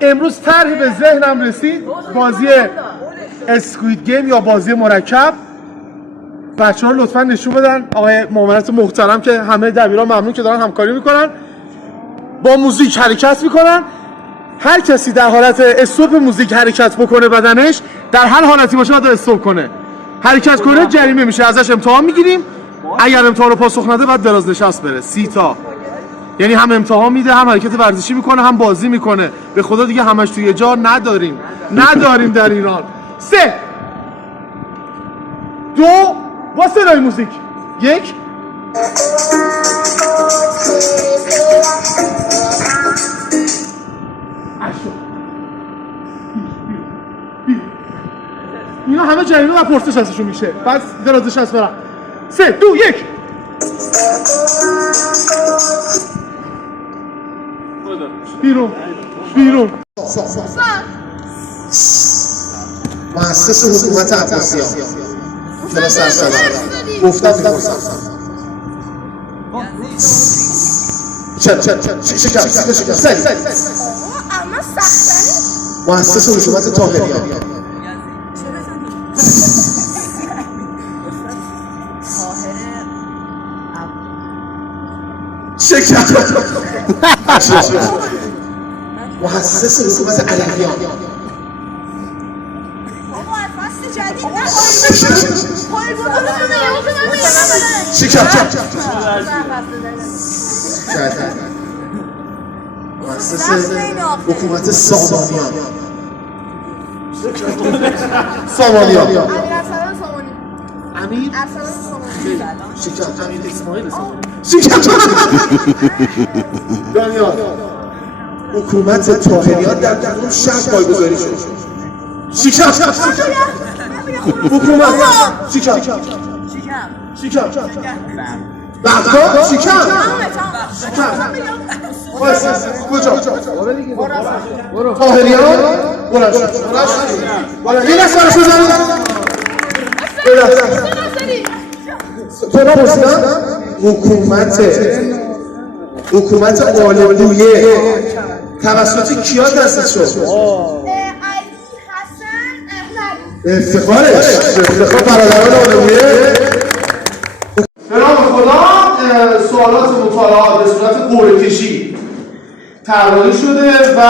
امروز طرحی به ذهنم رسید، بازی اسکوید گیم یا بازی مرکب. بچه‌ها لطفاً نشون بدن آقای معاونت محترم که همه دبیران ممنون که دارن همکاری میکنن، با موزیک حرکت میکنن. هر کسی در حالت استوپ موزیک حرکت بکنه بدنش، در هر حالتی باشه باید استوپ کنه. حرکت کنه جریمه میشه، ازش امتحان میگیریم. اگر امتحان رو پاسخ نده بعد دراز نشست بره 30 تا. یعنی هم امتحان میده، هم حرکت ورزشی میکنه، هم بازی میکنه. به خدا دیگه همش توی جا نداریم در ایران. 3 2 با صدای موزیک 1 اینا همه جریمه و پرسش ازشون میشه. بعد درازش هست برم. 3 2 1 بیرون مؤسس حکومت عباسیان کلاس ارسلان گفتم میپرسم شکم سری مؤسس حکومت طاهریان مؤسس حکومت علویان مؤسس حکومت سامانیان امیر امیر اسماعیل دانیال حکومت طاهریان در کدوم شهر پایگذاری شد؟ حکومت شکم بغداد شکم کجا؟ طاهریان بلند شد یه دست برش بزنید تو نپرسیدم حکومت آلبویه توسط کیا تأسیس شد؟ افتخار برادران آلبویه. به نام خدا سوالات مطالعات به صورت قرعه کشی طراحی شده و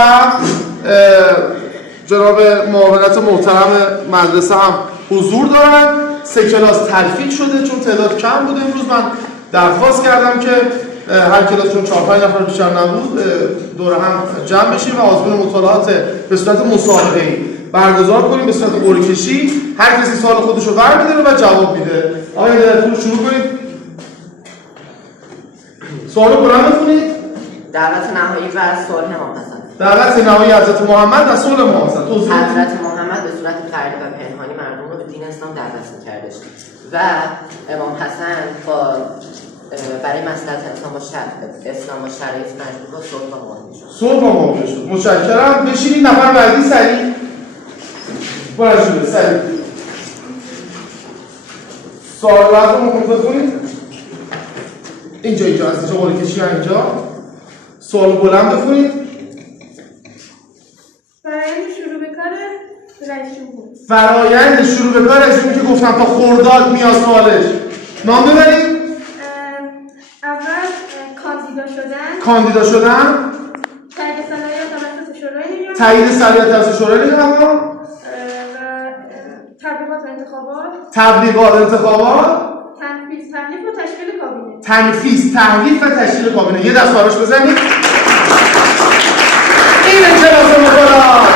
جناب معاونت محترم مدرسه هم حضور دارن. 3 کلاس تلفیق شده چون تعداد کم بود. امروز من درخواست کردم که هر کلاس چون 4-5 نفر بیشتر نبود دور هم جمع بشیم و آزمون مطالعات به صورت مسابقه‌ای برگزار کنیم به صورت قرعه کشی. هر کسی سوال خودش رو برمی‌داره و جواب میده. آقای هدایت‌پور شروع کنید. سوال رو بلند بخونید. دعوت نهایی و صلح امام حسن. دعوت نهایی حضرت محمد و صلح امام حسن. حضرت محمد به صورت فردی و پنهانی مردم رو به دین اسلام دعوت می‌کردش و امام حسن با برای مصلحت اسلام و شرایط مجبور با صلح مواجه شد. متشکرم. بشینید. نفر بعدی سریع. بلند شده سریع. سوال رو مخاطب کنید. اینجا از اینجا قرعه کشی اینجا. سوال بلند بخونید. فرایند شروع به کار رئیس جمهور که گفتم تا خرداد میاد سوالش. نام ببرید. اول کاندیدا شدن تایید صلاحیت توسط شورای نگهبان تبلیغات انتخابات تنفیذ تحلیف و تشکیل کابینه. یه دست براش بزنید. این کلاس مطالعات